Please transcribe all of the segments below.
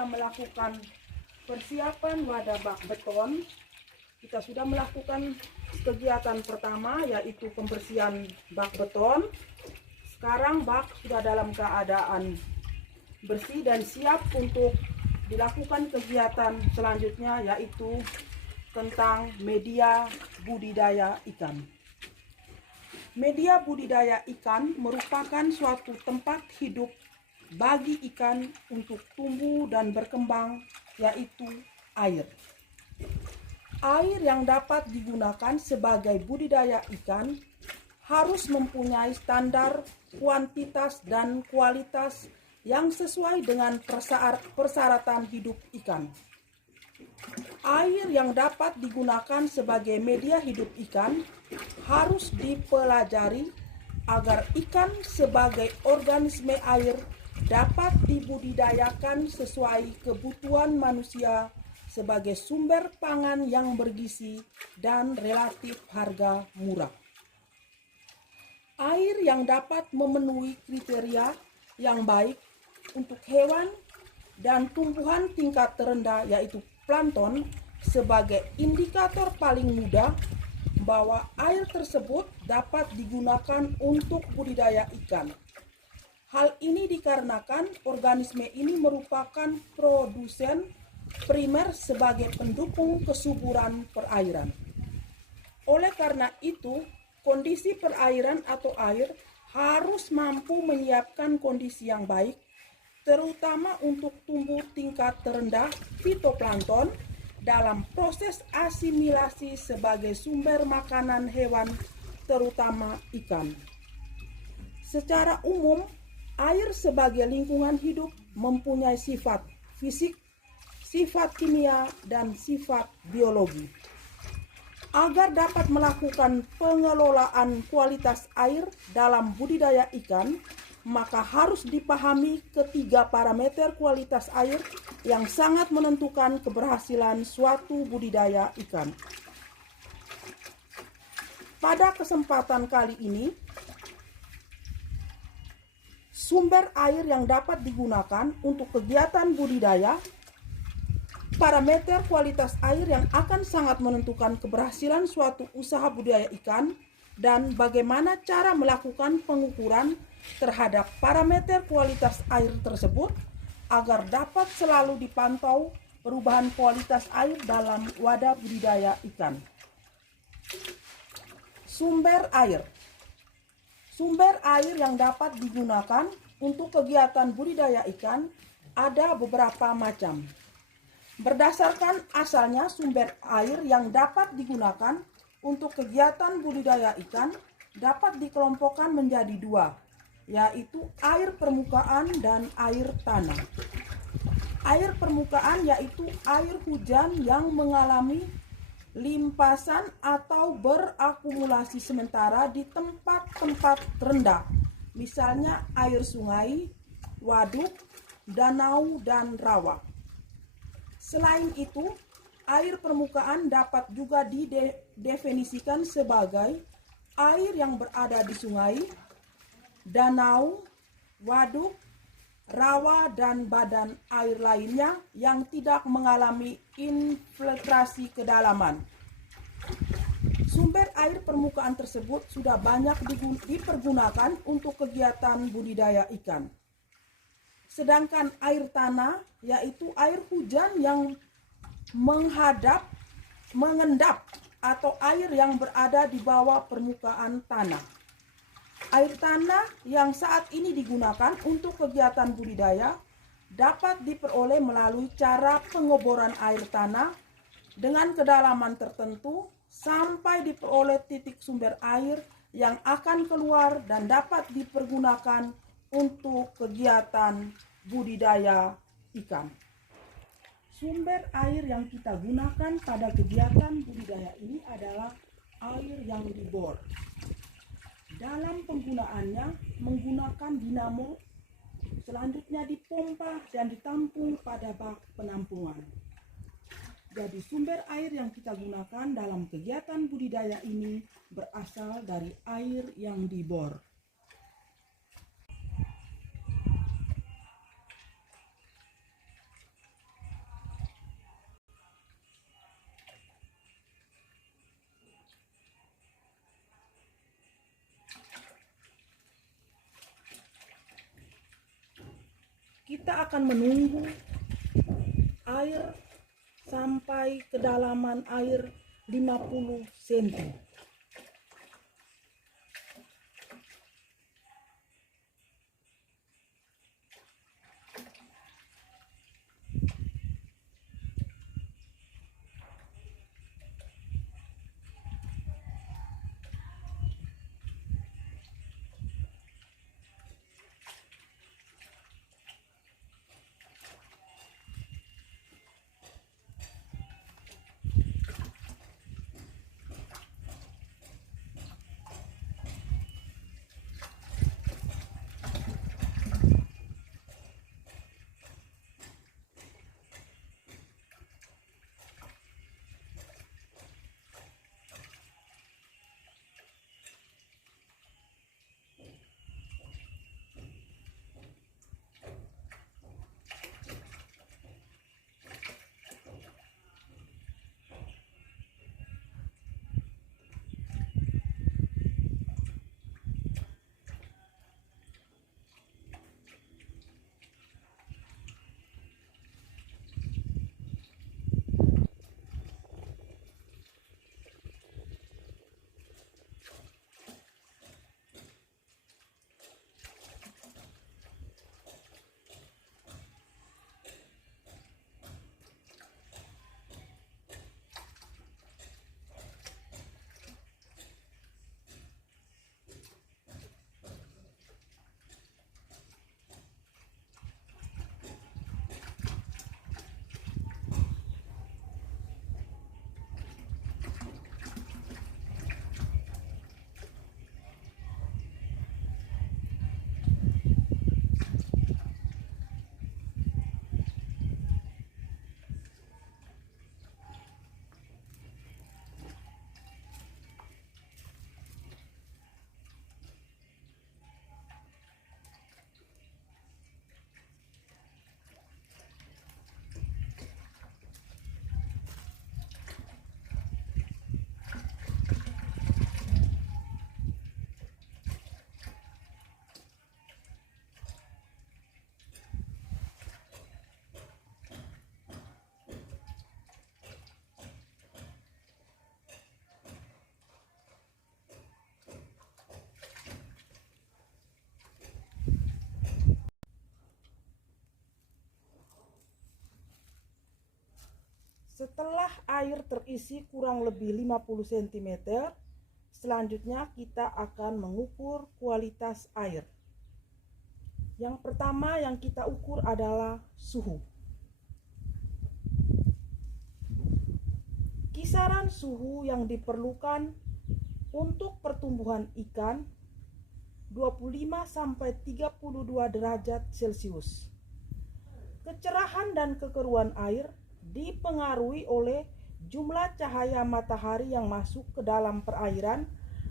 kita melakukan persiapan wadah bak beton. Kita sudah melakukan kegiatan pertama, yaitu pembersihan bak beton. Sekarang bak sudah dalam keadaan bersih dan siap untuk dilakukan kegiatan selanjutnya, yaitu tentang media budidaya ikan. Media budidaya ikan merupakan suatu tempat hidup bagi ikan untuk tumbuh dan berkembang, yaitu air. Air yang dapat digunakan sebagai budidaya ikan harus mempunyai standar kuantitas dan kualitas yang sesuai dengan persyaratan hidup ikan. Air yang dapat digunakan sebagai media hidup ikan harus dipelajari agar ikan sebagai organisme air dapat dibudidayakan sesuai kebutuhan manusia sebagai sumber pangan yang bergizi dan relatif harga murah. Air yang dapat memenuhi kriteria yang baik untuk hewan dan tumbuhan tingkat terendah, yaitu plankton, sebagai indikator paling mudah bahwa air tersebut dapat digunakan untuk budidaya ikan. Hal ini dikarenakan organisme ini merupakan produsen primer sebagai pendukung kesuburan perairan. Oleh karena itu, kondisi perairan atau air harus mampu menyiapkan kondisi yang baik, terutama untuk tumbuh tingkat terendah fitoplankton dalam proses asimilasi sebagai sumber makanan hewan, terutama ikan. Secara umum, air sebagai lingkungan hidup mempunyai sifat fisik, sifat kimia, dan sifat biologi. Agar dapat melakukan pengelolaan kualitas air dalam budidaya ikan, maka harus dipahami ketiga parameter kualitas air yang sangat menentukan keberhasilan suatu budidaya ikan. Pada kesempatan kali ini, sumber air yang dapat digunakan untuk kegiatan budidaya, parameter kualitas air yang akan sangat menentukan keberhasilan suatu usaha budidaya ikan, dan bagaimana cara melakukan pengukuran terhadap parameter kualitas air tersebut agar dapat selalu dipantau perubahan kualitas air dalam wadah budidaya ikan. Sumber air. Sumber air yang dapat digunakan untuk kegiatan budidaya ikan ada beberapa macam. Berdasarkan asalnya, sumber air yang dapat digunakan untuk kegiatan budidaya ikan dapat dikelompokkan menjadi dua, yaitu air permukaan dan air tanah. Air permukaan yaitu air hujan yang mengalami limpasan atau berakumulasi sementara di tempat-tempat rendah, misalnya air sungai, waduk, danau, dan rawa. Selain itu, air permukaan dapat juga didefinisikan sebagai air yang berada di sungai, danau, waduk, rawa, dan badan air lainnya yang tidak mengalami infiltrasi kedalaman. Sumber air permukaan tersebut sudah banyak dipergunakan untuk kegiatan budidaya ikan. Sedangkan air tanah yaitu air hujan yang mengendap atau air yang berada di bawah permukaan tanah. Air tanah yang saat ini digunakan untuk kegiatan budidaya dapat diperoleh melalui cara pengeboran air tanah dengan kedalaman tertentu sampai diperoleh titik sumber air yang akan keluar dan dapat dipergunakan untuk kegiatan budidaya ikan. Sumber air yang kita gunakan pada kegiatan budidaya ini adalah air yang dibor. Dalam penggunaannya menggunakan dinamo, selanjutnya dipompa dan ditampung pada bak penampungan. Jadi sumber air yang kita gunakan dalam kegiatan budidaya ini berasal dari air yang dibor. kita akan menunggu air sampai kedalaman air 50 cm. Setelah air terisi kurang lebih 50 cm, selanjutnya kita akan mengukur kualitas air. Yang pertama yang kita ukur adalah suhu. Kisaran suhu yang diperlukan untuk pertumbuhan ikan 25 sampai 32 derajat Celcius. Kecerahan dan kekeruan air dipengaruhi oleh jumlah cahaya matahari yang masuk ke dalam perairan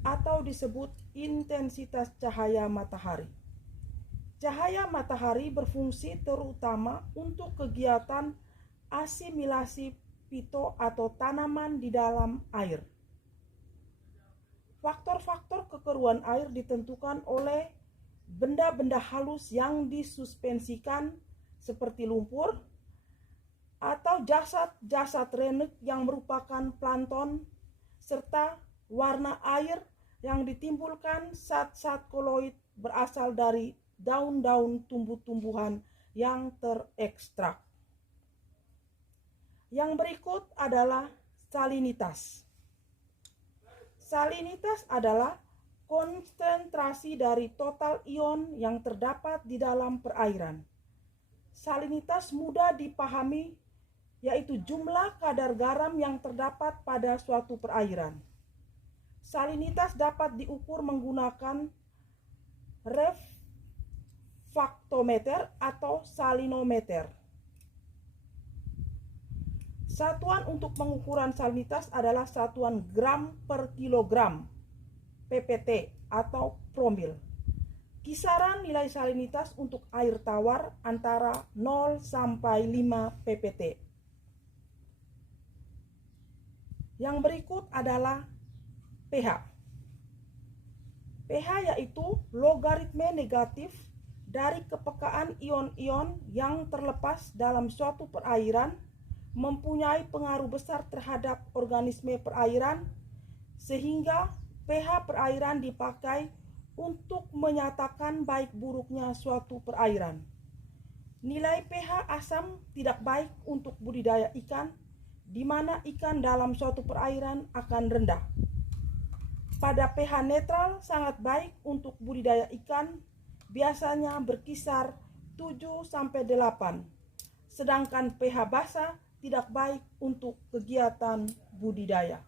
atau disebut intensitas cahaya matahari. Cahaya matahari berfungsi terutama untuk kegiatan asimilasi fito atau tanaman di dalam air. Faktor-faktor kekeruan air ditentukan oleh benda-benda halus yang disuspensikan seperti lumpur atau jasad-jasad renek yang merupakan plankton, serta warna air yang ditimbulkan zat-zat koloid berasal dari daun-daun tumbuh-tumbuhan yang terekstrak. Yang berikut adalah salinitas. Salinitas adalah konsentrasi dari total ion yang terdapat di dalam perairan. Salinitas mudah dipahami, yaitu jumlah kadar garam yang terdapat pada suatu perairan. Salinitas dapat diukur menggunakan refraktometer atau salinometer. Satuan untuk pengukuran salinitas adalah satuan gram per kilogram, ppt atau promil. Kisaran nilai salinitas untuk air tawar antara 0 sampai 5 ppt. Yang berikut adalah pH. pH yaitu logaritme negatif dari kepekaan ion-ion yang terlepas dalam suatu perairan mempunyai pengaruh besar terhadap organisme perairan, sehingga pH perairan dipakai untuk menyatakan baik buruknya suatu perairan. Nilai pH asam tidak baik untuk budidaya ikan, di mana ikan dalam suatu perairan akan rendah. Pada pH netral sangat baik untuk budidaya ikan, biasanya berkisar 7-8. Sedangkan pH basa tidak baik untuk kegiatan budidaya.